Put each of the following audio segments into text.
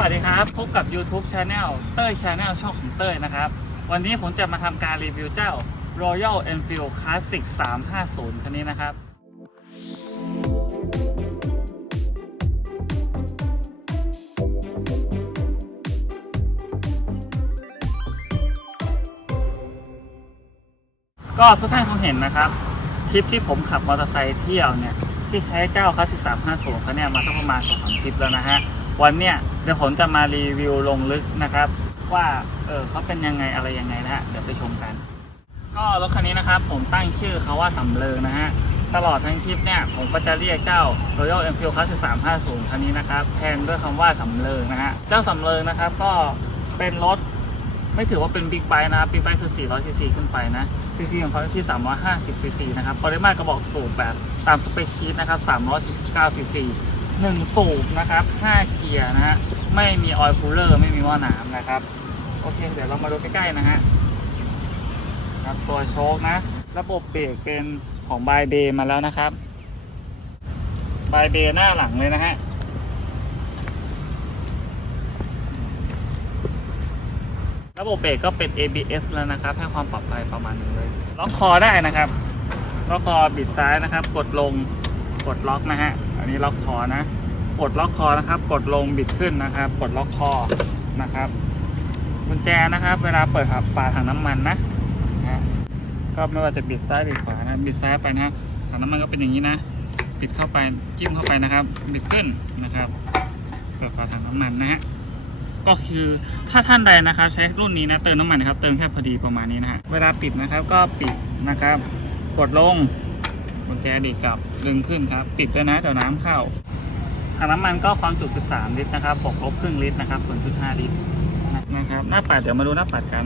วัสดีครับ พบกับ YouTube Channel เต้ย Channel ช่องของเต้ยนะครับ วันนี้ผมจะมาทำการรีวิวเจ้า Royal Enfield Classic 350 คันนี้นะครับ ก็ทุกท่านคงเห็นนะครับทริปที่ผมขับมอเตอร์ไซค์เที่ยวเนี่ย ที่ใช้เจ้าคลาสสิก350คันเนี้ยมาตั้งประมาณสองสามทริปแล้วนะฮะวันเนี้ย ดี๋ยวผมจะมารีวิวลงลึกนะครับ ว่าเออเขาเป็นยังไงอะไรยังไงนะฮะเดี๋ยวไปชมกัน ก็รถคันนี้นะครับ ผมตั้งชื่อเขาว่าสำเริงนะฮะตลอดทั้งคลิปเนี่ยผมก็จะเรียกเจ้า Royal Enfield Class 350คันนี้นะครับแทนด้วยคำว่าสำเริงนะฮะเจ้าสำเริงนะครับก็เป็นรถไม่ถือว่าเป็นบิ๊กไบค์นะครับบิ๊กไบค์คือ400ซีซีขึ้นไปนะซีซีของเขาที่ 350ซีซีนะครับปริมาตรกระบอกสูบแบบตามสเปคชีตนะครับ349ซีซี1สูบนะครับ 5 เกียร์นะฮะ ไม่มีออยล์คูลเลอร์ไม่มีหม้อนามนะครับ โอเค เดี๋ยวเรามาดูใกล้ๆนะฮะครับตัวโชคนะ ระบบเบรกเป็นของบายเบมาแล้วนะครับบายเบหน้าหลังเลยนะฮะระบบเบรกก็เป็น ABS แล้วนะครับ ให้ความปลอดภัยประมาณนึงเลย ล็อกคอได้นะครับล็อกคอบิดซ้ายนะครับ กดลงกดล็อกนะฮะ อันนี้ล็อกคอนะ กดล็อกคอนะครับ กดลงบิดขึ้นนะครับกดล็อกคอนะครับกุญแจนะครับ เวลาเปิดหับฝาถังน้ำมันนะนะก็ไม่ว่าจะบิดซ้ายบิดขวานะบิดซ้ายไปนะครับถังน้ำมันก็เป็นอย่างนี้นะบิดเข้าไปจิ้มเข้าไปนะครับบิดขึ้นนะครับเปิดฝาถังน้ำมันนะฮะก็คือถ้าท่านใดนะครับใช้รุ่นนี้นะเติมน้ำมันนะครับเติมแค่พอดีประมาณนี้นะฮะเวลาปิดนะครับก็ปิดนะครับ กดลงกุญแจดีดกลับดึงขึ้นครับ ปิดด้วยนะเดี๋ยวน้ำเข้า ถังน้ำมันก็ความจุ 13 ลิตรนะครับบวกลบครึ่งลิตรนะครับ 0.5 ลิตรนะครับ หน้าปัดเดี๋ยวมาดูหน้าปัดกัน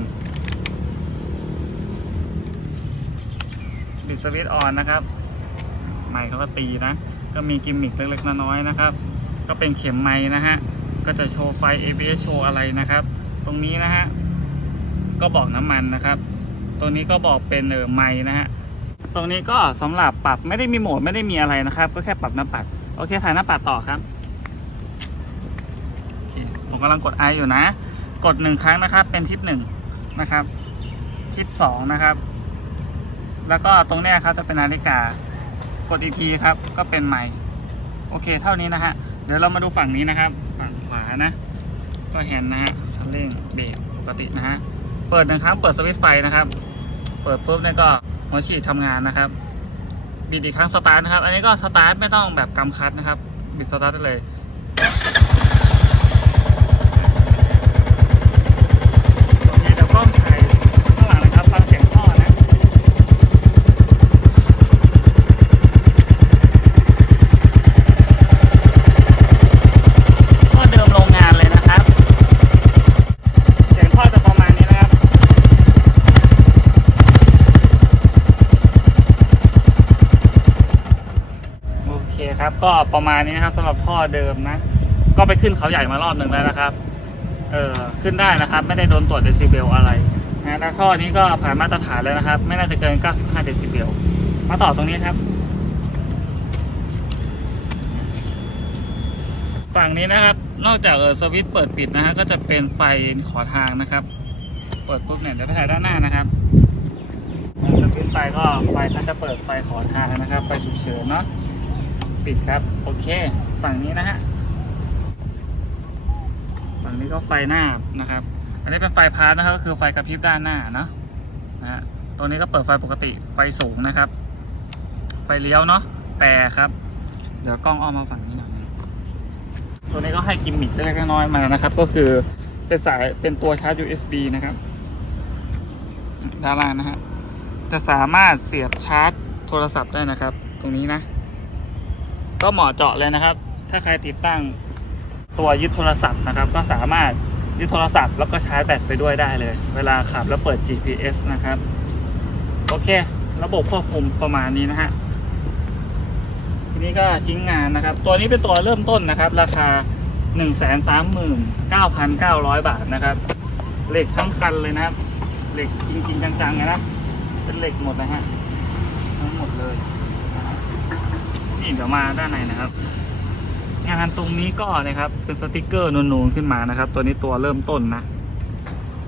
ปิดสวิตช์ออนนะครับไมค์เขาก็ตีนะ ก็มีกิมมิคเล็กๆน้อยๆนะครับ ก็เป็นเข็มไม้นะฮะ ก็จะโชว์ไฟ ABS โชว์อะไรนะครับ ตรงนี้นะฮะ ก็บอกน้ำมันนะครับตรงนี้ก็บอกเป็นเออไม้นะฮะ ตรงนี้ก็สำหรับปรับไม่ได้มีโหมดไม่ได้มีอะไรนะครับ ก็แค่ปรับหน้าปัด อเค ถ่ายหน้าปัดต่อครับโอเคผมกำลังกด I อยู่นะ กดหนึ่งครั้งนะครับ เป็นทิศหนึ่งนะครับ ทิศสองนะครับ แล้วก็ตรงเนี้ยครับจะเป็นนาฬิกา กดอีกทีครับ ก็เป็นไมค์โอเค เท่านี้นะฮะ เดี๋ยวเรามาดูฝั่งนี้นะครับ ฝั่งขวานะ ก็เห็นนะฮะคันเร่งเบรกปกตินะฮะ เปิดหนึ่งครั้งเปิดสวิตช์ไฟนะครับ เปิดปุ๊บเนี่ยก็หัวฉีดทำงานนะครับ บิดอีกครั้งสตาร์ทนะครับ อันนี้ก็สตาร์ทไม่ต้องแบบกำคัดนะครับ บิดสตาร์ทได้เลย ตรงนี้เดี๋ยวกล้องถ่ายข้างหลังนะครับ ฟังเสียงท่อนะ ท่อเดิมโรงงานเลยนะครับ เสียงท่อจะประมาณนี้นะครับ โอเคครับ ก็ประมาณนี้นะครับสำหรับท่อเดิมนะ ก็ไปขึ้นเขาใหญ่มารอบหนึ่งแล้วนะครับ เออขึ้นได้นะครับ ไม่ได้โดนตรวจเดซิเบลอะไรนะแล้วท่อนี้ก็ผ่านมาตรฐานแล้วนะครับ ไม่น่าจะเกิน 95 เดซิเบล มาต่อตรงนี้ครับ ฝั่งนี้นะครับ นอกจากเออสวิตช์เปิดปิดนะฮะก็จะเป็นไฟขอทางนะครับ เปิดปุ๊บเนี่ยเดี๋ยวไปถ่ายด้านหน้านะครับสวิตช์ไฟก็ไฟก็จะเปิดไฟขอทางนะครับ ไฟฉุกเฉินเนาะ ปิดครับ โอเค ฝั่งนี้นะฮะ ฝั่งนี้ก็ไฟหน้านะครับ อันนี้เป็นไฟพาร์ทนะครับก็คือไฟกระพริบด้านหน้าเนาะนะฮะตัวนี้ก็เปิดไฟปกติไฟสูงนะครับ ไฟเลี้ยวเนาะแต่ครับ เดี๋ยวกล้องอ้อมมาฝั่งนี้หน่อยตัวนี้ก็ให้กิมมิคเล็กน้อยมานะครับ ก็คือเป็นสายเป็นตัวชาร์จ USB นะครับด้านล่างนะฮะจะสามารถเสียบชาร์จโทรศัพท์ได้นะครับ ตรงนี้นะ ก็เหมาะเจาะเลยนะครับ ถ้าใครติดตั้งตัวยึดโทรศัพท์นะครับ ก็สามารถยึดโทรศัพท์แล้วก็ชาร์จแบตไปด้วยได้เลย เวลาขับแล้วเปิด GPS นะครับ โอเค ระบบควบคุมประมาณนี้นะฮะทีนี้ก็ชิ้นงานนะครับ ตัวนี้เป็นตัวเริ่มต้นนะครับ ราคา 1 3 9 9 0 0 บาทนะครับ เหล็กทั้งคันเลยนะครับ เหล็กจริง ๆ จังๆนะ เป็นเหล็กหมดนะฮะทั้งหมดเลย นี่เดี๋ยวมาด้านในนะครับ งานตรงนี้ก็นะครับ เป็นสติกเกอร์นูนๆขึ้นมานะครับ ตัวนี้ตัวเริ่มต้นนะ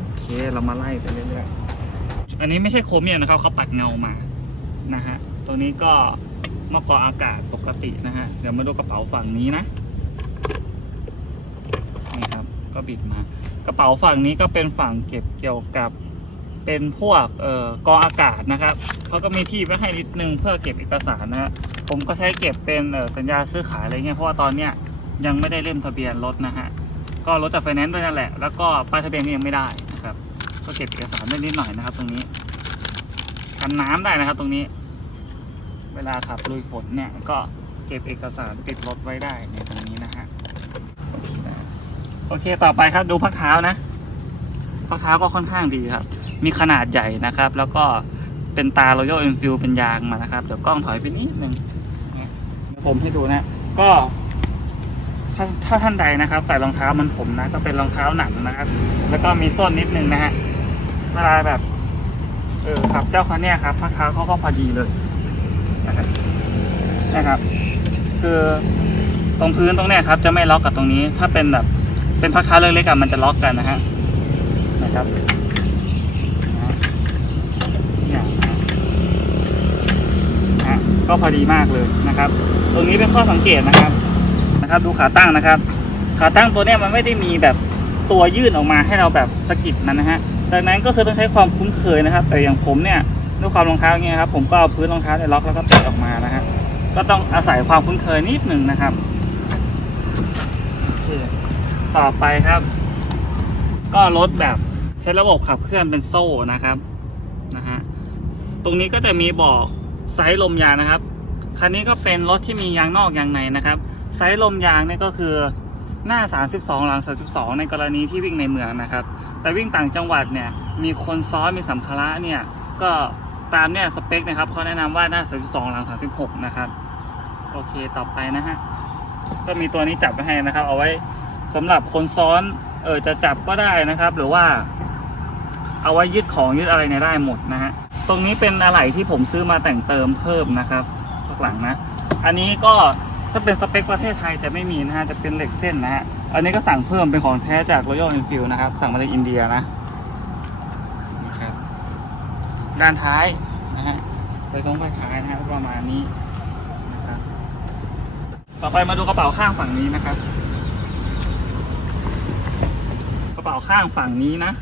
โอเคเรามาไล่ไปเรื่อยๆอันนี้ไม่ใช่โครเมียมนะครับเขาปัดเงามานะฮะตัวนี้ก็มะกออากาศปกตินะฮะเดี๋ยวมาดูกระเป๋าฝั่งนี้นะนี่ครับก็บิดมากระเป๋าฝั่งนี้ก็เป็นฝั่งเก็บเกี่ยวกับเป็นพวกเอ่อกออากาศนะครับเขาก็มีที่ไว้ให้นิดนึงเพื่อเก็บเอกสารนะฮะ ผมก็ใช้เก็บเป็นสัญญาซื้อขายอะไรเงี้ยเพราะว่าตอนเนี้ยยังไม่ได้เล่มทะเบียนรถนะฮะก็รถจากไฟแนนซ์ด้วยนั่นแหละแล้วก็ป้ายทะเบียนก็ยังไม่ได้นะครับก็เก็บเอกสารได้นิดหน่อยนะครับ ตรงนี้กันน้ำได้นะครับ ตรงนี้ เวลาขับลุยฝนเนี่ย ก็เก็บเอกสารติดรถไว้ได้ในตรงนี้นะฮะโอเคต่อไปครับดูพักเท้านะพักเท้าก็ค่อนข้างดีครับ มีขนาดใหญ่นะครับ แล้วก็ เป็นตา Royal Enfield เป็นยางมานะครับ เดี๋ยวกล้องถอยไปนิดนึงเนี่ยเดี๋ยวผมให้ดูนะ ก็ถ้าถ้าท่านใดนะครับ ใส่รองเท้ามันผมนะ ก็เป็นรองเท้าหนังนะครับ แล้วก็มีส้นนิดนึงนะฮะเวลาแบบ เออขับเจ้าคันเนี้ยครับพักเท้าเขาก็พอดีเลยนะครับนะครับ คือตรงพื้นตรงเนี้ยครับ จะไม่ล็อกกับตรงนี้ ถ้าเป็นแบบ เป็นพักเท้าเล็กๆกันมันจะล็อกกันนะฮะนะครับนะฮะอย่างนะฮะนะฮะ ก็พอดีมากเลยนะครับ ตรงนี้เป็นข้อสังเกตนะครับนะครับ ดูขาตั้งนะครับ ขาตั้งตัวเนี้ยมันไม่ได้มีแบบตัวยื่นออกมาให้เราแบบสะกิดมันนะฮะดังนั้นก็คือต้องใช้ความคุ้นเคยนะครับ แต่อย่างผมเนี่ยด้วยความรองเท้าเงี้ยครับผมก็เอาพื้นรองเท้าเนี่ยล็อกแล้วก็เตัดออกมานะฮะก็ต้องอาศัยความคุ้นเคยนิดหนึ่งนะครับต่อไปครับ ก็รถแบบใช้ระบบขับเคลื่อนเป็นโซ่นะครับนะฮะตรงนี้ก็จะมีบอก ไซส์ลมยางนะครับ คันนี้ก็เป็นรถที่มียางนอกยางในนะครับ ไซส์ลมยางเนี่ยก็คือหน้า 32 หลัง 32 ในกรณีที่วิ่งในเมืองนะครับ แต่วิ่งต่างจังหวัดเนี่ย มีคนซ้อนมีสัมภาระเนี่ย ก็ตามเนี่ยสเปคนะครับเขาแนะนำว่าหน้า 32 หลัง 36 นะครับ โอเค ต่อไปนะฮะ ก็มีตัวนี้จับไว้ให้นะครับ เอาไว้สำหรับคนซ้อน เออจะจับก็ได้นะครับ หรือว่า เอาไว้ยึดของยึดอะไรเนี่ยได้หมดนะฮะ ตรงนี้เป็นอะไหล่ที่ผมซื้อมาแต่งเติมเพิ่มนะครับข้างหลังนะ อันนี้ก็ถ้าเป็นสเปคประเทศไทยจะไม่มีนะฮะจะเป็นเหล็กเส้นนะฮะอันนี้ก็สั่งเพิ่มเป็นของแท้จาก Royal Enfield นะครับ สั่งมาจากอินเดียนะนะครับด้านท้ายนะฮะไปตรงไปท้ายนะฮะประมาณนี้นะครับต่อไปมาดูกระเป๋าข้างฝั่งนี้นะครับกระเป๋าข้างฝั่งนี้นะ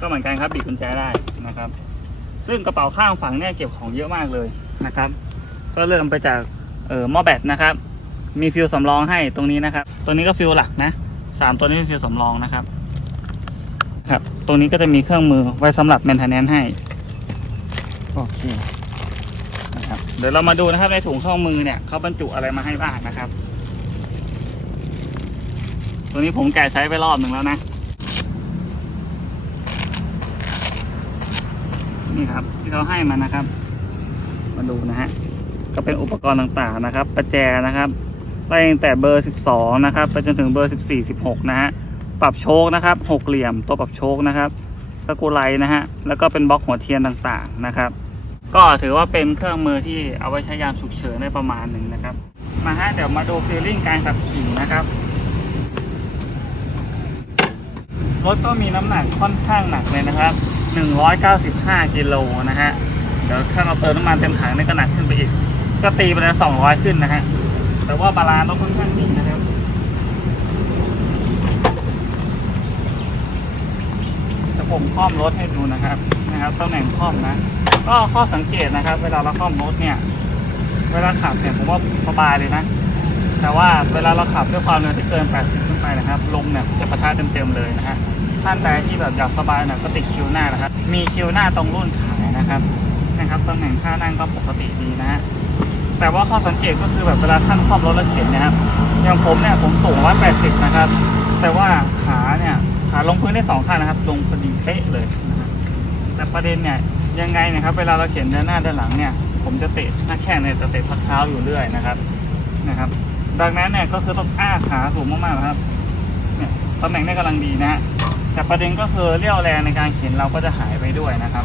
ก็เหมือนกันครับบิดกุญแจได้นะครับ ซึ่งกระเป๋าข้างฝั่งเนี่ยเก็บของเยอะมากเลยนะครับ ก็เริ่มไปจากเอ่อหม้อแบตนะครับ มีฟิวสำรองให้ตรงนี้นะครับ ตัวนี้ก็ฟิวหลักนะสามตัวนี้เป็นฟิวสำรองนะครับ ครับ ตรงนี้ก็จะมีเครื่องมือไว้สำหรับแมนเทนแนนให้โอเคนะครับเดี๋ยวเรามาดูนะครับในถุงเครื่องมือเนี่ยเขาบรรจุอะไรมาให้บ้างนะครับ ตัวนี้ผมแกะใช้ไปรอบหนึ่งแล้วนะ นี่ครับ ที่เขาให้มานะครับ มาดูนะฮะก็เป็นอุปกรณ์ต่างๆนะครับ ประแจนะครับไล่ตั้งแต่เบอร์ 12 นะครับ ไปจนถึงเบอร์ 14 16 นะฮะปรับโชคนะครับหกเหลี่ยมตัวปรับโชคนะครับสกรูไลท์นะฮะแล้วก็เป็นบล็อกหัวเทียนต่างๆนะครับ ก็ถือว่าเป็นเครื่องมือที่เอาไว้ใช้ยามฉุกเฉินได้ประมาณหนึ่งนะครับ มาฮะเดี๋ยวมาดูฟีลลิ่งการขับขี่นะครับรถก็มีน้ำหนักค่อนข้างหนักเลยนะครับ 195กิโลนะฮะ เดี๋ยวถ้าเราเติมน้ำมันเต็มถังนี่ก็หนักขึ้นไปอีก ก็ตีไปแล้ว200 ขึ้นนะฮะ แต่ว่าบาลานซ์รถค่อนข้างดีนะครับจะผมคล่อมรถให้ดูนะครับ นะครับตำแหน่งคล่อมนะ ก็ข้อสังเกตนะครับ เวลาเราคล่อมรถเนี่ย เวลาขับเนี่ยผมว่าสบายเลยนะ แต่ว่าเวลาเราขับด้วยความเร็วที่เกิน 80 ขึ้นไปนะครับ ลมเนี่ยจะปะทะเต็มๆเลยนะฮะ ท่านใดที่แบบอยากสบายหน่อยก็ติดคิวหน้านะครับ มีคิวหน้าตรงรุ่นขายนะครับนะครับตำแหน่งท่านั่งก็ปกติดีนะฮะแต่ว่าข้อสังเกตก็คือแบบเวลาท่านคล่อมรถแล้วเข็นนะครับอย่างผมเนี่ยผมสูง180นะครับ แต่ว่าขาเนี่ยขาลงพื้นได้สองข้างนะครับ ลงพอดีเป๊ะเลยนะครับแต่ประเด็นเนี่ยยังไงนะครับ เวลาเราเข็นด้านหน้าด้านหลังเนี่ย ผมจะเตะหน้าแข้งเนี่ยจะเตะพักเท้าอยู่เรื่อยนะครับนะครับ ดังนั้นเนี่ยก็คือต้องอ้าขาสูงมากๆนะครับ ตำแหน่งได้กำลังดีนะฮะแต่ประเด็นก็คือเรี่ยวแรงในการเขียนเราก็จะหายไปด้วยนะครับ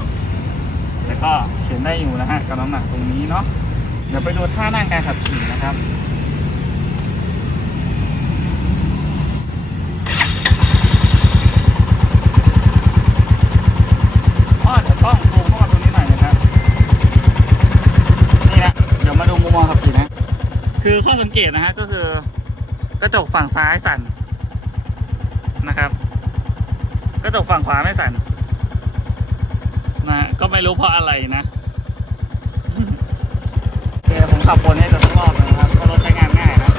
แล้วก็เขียนได้อยู่นะฮะกับน้ำหนักตรงนี้เนาะเดี๋ยวไปดูท่านั่งการขับขี่นะครับคือข้อสังเกตนะฮะก็คือกระจกฝั่งซ้ายสั่น นะครับ กระจกฝั่งขวาไม่สั่นนะก็ไม่รู้เพราะอะไรนะเดี๋ยวผมขับวนให้ดูสักรอบนะครับเพราะรถใช้งานง่ายนะ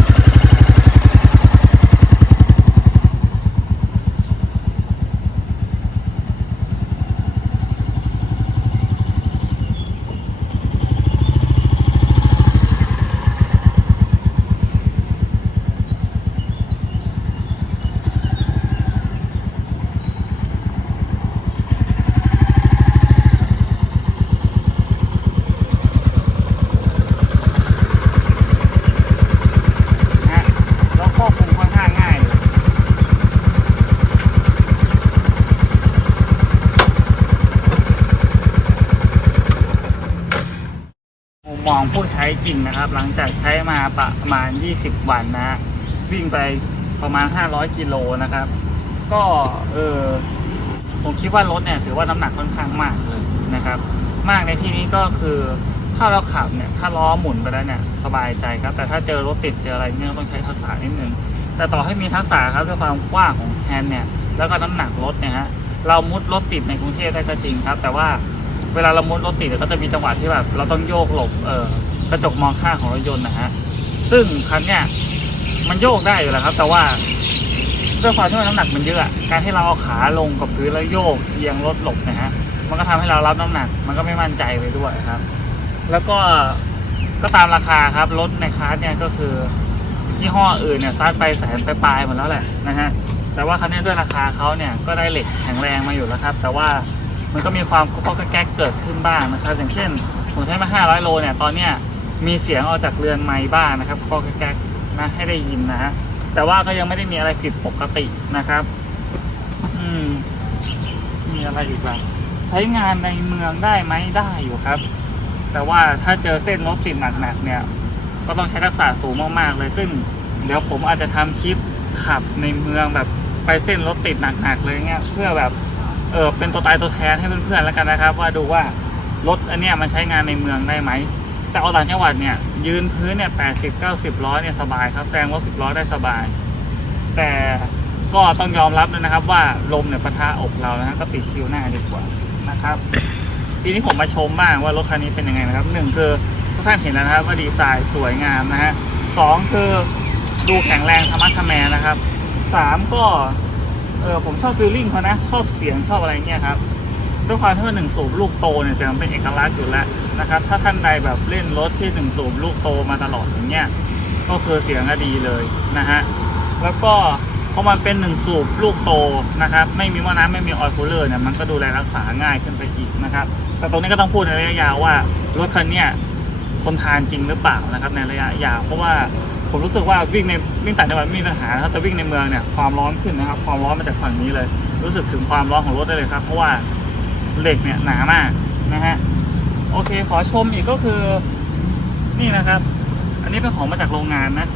นะฮะแล้วควบคุมค่อนข้างง่ายเลย มุมมองผู้ใช้จริงนะครับ หลังจากใช้มาประมาณ 20 วันนะวิ่งไปประมาณ 500 กิโลนะครับ ก็เออผมคิดว่ารถเนี่ยถือว่าน้ำหนักค่อนข้างมากเลยนะครับ มากในที่นี้ก็คือถ้าเราขับเนี่ยถ้าล้อหมุนไปแล้วเนี่ยสบายใจครับ แต่ถ้าเจอรถติดเจออะไรเนี่ยต้องใช้ทักษะนิดนึงแต่ต่อให้มีทักษะครับด้วยความกว้างของแฮนเนี่ยแล้วก็น้ำหนักรถเนี่ยฮะเรามุดรถติดในกรุงเทพได้ก็จริงครับ แต่ว่า เวลาเรามุดรถติดก็จะมีจังหวะที่แบบเราต้องโยกหลบเออกระจกมองข้างของรถยนต์นะฮะซึ่งคันเนี่ยมันโยกได้อยู่แล้วครับ แต่ว่าด้วยความที่ว่าน้ำหนักมันเยอะการที่เราเอาขาลงกับพื้นแล้วโยกเอียงรถหลบนะฮะมันก็ทำให้เรารับน้ำหนัก มันก็ไม่มั่นใจไปด้วยครับ แล้วก็ก็ตามราคาครับรถในคลาสเนี่ยก็คือยี่ห้ออื่นเนี่ยซัดไปแสนไปปลายหมดแล้วแหละนะฮะแต่ว่าคันนี้ด้วยราคาเขาเนี่ยก็ได้เหล็กแข็งแรงมาอยู่แล้วครับ แต่ว่า มันก็มีความกุ๊กก๊อกแก๊กเกิดขึ้นบ้างนะครับ อย่างเช่น ผมใช้มา 500 โลเนี่ยตอนเนี้ยมีเสียงออกจากเรือนไม้บ้างนะครับก๊อกแก๊กนะให้ได้ยินนะฮะแต่ว่าก็ยังไม่ได้มีอะไรผิดปกตินะครับ อืม มีอะไรอีกบ้างใช้งานในเมืองได้ไหมได้อยู่ครับ แต่ว่าถ้าเจอเส้นรถติดหนักๆเนี่ย ก็ต้องใช้ทักษะสูงมากๆ เลยซึ่ง เดี๋ยวผมอาจจะทำคลิปขับในเมืองแบบไปเส้นรถติดหนักๆเลยเงี้ยเพื่อแบบ เออเป็นตัวตายตัวแทนให้เพื่อนๆแล้วกันนะครับ ว่าดูว่ารถอันเนี้ยมันใช้งานในเมืองได้ไหมแต่เอาต่างจังหวัดเนี่ยยืนพื้นเนี่ยแปดสิบเก้าสิบร้อยเนี่ยสบายครับแซงรถสิบล้อยได้สบาย แต่ก็ต้องยอมรับเลยนะครับ ว่าลมเนี่ยปะทะอกเรานะฮะก็ปิดคิวหน้าดีกว่านะครับ ทีนี้ผมมาชมบ้างว่ารถคันนี้เป็นยังไงนะครับหนึ่งคือทุกท่านเห็นแล้วนะครับว่าดีไซน์สวยงามนะฮะสองคือดูแข็งแรงธรรมะทะแมนะครับสามก็ เออผมชอบฟีลลิ่งเขานะชอบเสียงชอบอะไรเงี้ยครับด้วยความที่ว่าหนึ่งสูบลูกโตเนี่ยเสียงมันเป็นเอกลักษณ์อยู่แล้วนะครับ ถ้าท่านใดแบบเล่นรถที่หนึ่งสูบลูกโตมาตลอดอย่างเงี้ยก็คือเสียงก็ดีเลยนะฮะแล้วก็พอมันเป็นหนึ่งสูบลูกโตนะครับ ไม่มีหม้อน้ำไม่มีออยล์คูลเลอร์เนี่ยมันก็ดูแลรักษาง่ายขึ้นไปอีกนะครับ แต่ตรงนี้ก็ต้องพูดในระยะยาวว่ารถคันเนี้ยคนทานจริงหรือเปล่านะครับในระยะยาวเพราะว่า ผมรู้สึกว่าวิ่งในวิ่งต่างจังหวัดไม่มีปัญหานะครับแต่วิ่งในเมืองเนี่ยความร้อนขึ้นนะครับ ความร้อนมาจากฝั่งนี้เลย รู้สึกถึงความร้อนของรถได้เลยครับ เพราะว่าเหล็กเนี่ยหนามากนะฮะโอเค ขอชมอีกก็คือนี่นะครับ อันนี้เป็นของมาจากโรงงานนะ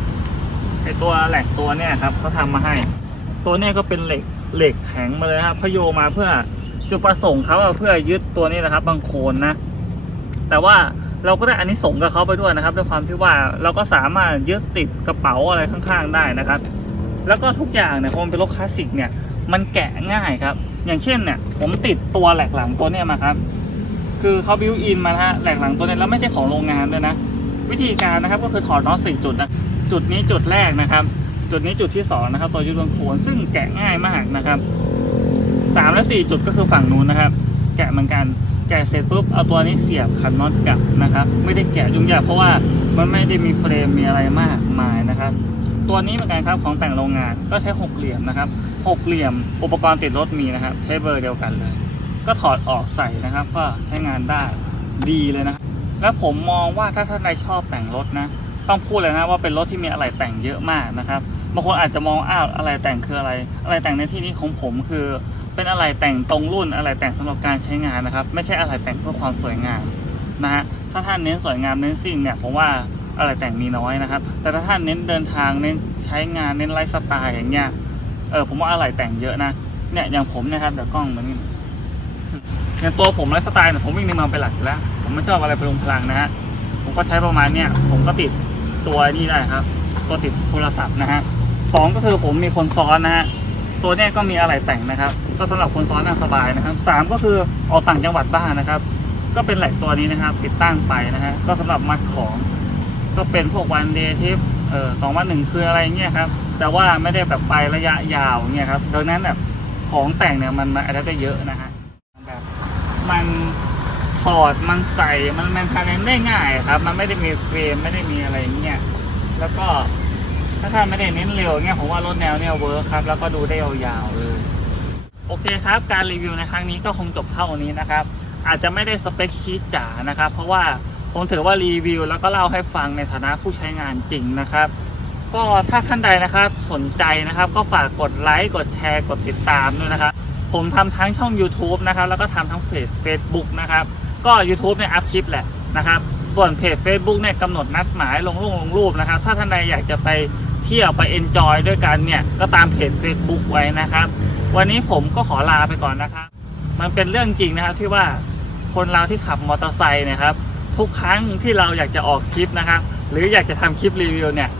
ไอตัวแหลกตัวเนี่ยครับเขาทำมาให้ ตัวเนี้ก็เป็นเหล็กเหล็กแข็งมาเลยครับพโยมาเพื่อจุดประสงค์เขาเพื่อยึดตัวนี้นะครับ บางโคนนะ แต่ว่า เราก็ได้อันนี้ส่งกับเขาไปด้วยนะครับ ด้วยความที่ว่าเราก็สามารถยึดติดกระเป๋าอะไรข้างๆได้นะครับ แล้วก็ทุกอย่างเนี่ยพอมันเป็นรถคลาสสิกเนี่ย มันแกะง่ายครับ อย่างเช่นเนี่ย ผมติดตัวแหลกหลังตัวเนี้ยมาครับ คือเขาบิวอินมาฮะแหลกหลังตัวเนี้ยแล้วไม่ใช่ของโรงงานด้วยนะ วิธีการนะครับก็คือถอดน็อตสี่จุดนะจุดนี้จุดแรกนะครับ จุดนี้จุดที่สองนะครับตัวยึดบนโคนซึ่งแกะง่ายมากนะครับสามและสี่จุดก็คือฝั่งนู้นนะครับ แกะเหมือนกัน กะเสร็จปุ๊บเอาตัวนี้เสียบขันน็อตกลับนะครับ ไม่ได้แกะยุ่งยากเพราะว่ามันไม่ได้มีเฟรมมีอะไรมากมายนะครับ ตัวนี้เหมือนกันครับของแต่งโรงงานก็ใช้หกเหลี่ยมนะครับหกเหลี่ยมอุปกรณ์ติดรถมีนะครับ ใช้เบอร์เดียวกันเลย ก็ถอดออกใส่นะครับ ก็ใช้งานได้ดีเลยนะแล้วผมมองว่าถ้าท่านใดชอบแต่งรถนะ ต้องพูดเลยนะว่าเป็นรถที่มีอะไรแต่งเยอะมากนะครับ บางคนอาจจะมองอ้าวอะไรแต่งคืออะไร อะไรแต่งในที่นี้ของผมคือ เป็นอะไรแต่งตรงรุ่นอะไรแต่งสำหรับการใช้งานนะครับ ไม่ใช่อะไรแต่งเพื่อความสวยงามนะฮะถ้าท่านเน้นสวยงามเน้นซิ่งเนี่ยผมว่าอะไรแต่งมีน้อยนะครับ แต่ถ้าท่านเน้นเดินทางเน้นใช้งานเน้นไลฟ์สไตล์อย่างเงี้ยเออผมว่าอะไรแต่งเยอะนะเนี่ยอย่างผมนะครับเดี๋ยวกล้องมานี่อย่างตัวผมไลฟ์สไตล์เนี่ยผมวิ่งในเมืองเป็นหลักอยู่แล้ว ผมไม่ชอบอะไรไปลงพลังนะฮะผมก็ใช้ประมาณเนี้ยผมก็ติดตัวนี่ได้ครับ ตัวติดโทรศัพท์นะฮะ สองก็คือผมมีคนซ้อนนะฮะตัวนี้ก็มีอะไรแต่งนะครับ ก็สำหรับคนซ้อนนั่งสบายนะครับสามก็คือออกต่างจังหวัดบ้านนะครับ ก็เป็นแหลกตัวนี้นะครับ ติดตั้งไปนะฮะก็สำหรับมัดของ ก็เป็นพวกวันเดย์ทิปเออสองวันหนึ่งคืนอะไรเงี้ยครับแต่ว่าไม่ได้แบบไประยะยาวเงี้ยครับดังนั้นแบบของแต่งเนี่ยมันมาอัดได้เยอะนะฮะแบบมันถอดมันใส่มันแมนทานได้ง่ายครับ มันไม่ได้มีเฟรมไม่ได้มีอะไรเงี้ยแล้วก็ ถ้าท่านไม่ได้เน้นเร็วเงี้ยผมว่ารถแนวเนี่ยเวิร์คครับ แล้วก็ดูได้ยาวๆเลย โอเคครับ การรีวิวในครั้งนี้ก็คงจบเท่านี้นะครับ อาจจะไม่ได้สเปคชีตจ๋านะครับ เพราะว่าผมถือว่ารีวิว แล้วก็เล่าให้ฟังในฐานะผู้ใช้งานจริงนะครับ ก็ถ้าท่านใดนะครับสนใจนะครับ ก็ฝากกดไลค์กดแชร์กดติดตามด้วยนะครับ ผมทำทั้งช่อง YouTube นะครับ แล้วก็ทำทั้งเพจ Facebook นะครับ ก็ YouTube เนี่ยอัพคลิปแหละนะครับ ส่วนเพจ Facebook เนี่ยกำหนดนัดหมายลงรูปลงรูปนะครับ ถ้าท่านใดอยากจะไปเที่ยวไปเอนจอยด้วยกันเนี่ย ก็ตามเพจ Facebook ไว้นะครับ วันนี้ผมก็ขอลาไปก่อนนะครับ มันเป็นเรื่องจริงนะครับที่ว่าคนเราที่ขับมอเตอร์ไซค์นะครับ ทุกครั้งที่เราอยากจะออกทริปนะครับ หรืออยากจะทำคลิปรีวิวเนี่ย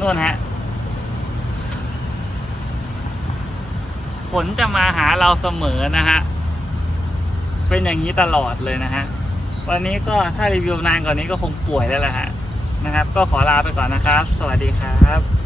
นู่นฮะฝนจะมาหาเราเสมอนะฮะเป็นอย่างนี้ตลอดเลยนะฮะ วันนี้ก็ถ้ารีวิวนานกว่านี้ก็คงป่วยแล้วแหละฮะนะครับ ก็ขอลาไปก่อนนะครับ สวัสดีครับ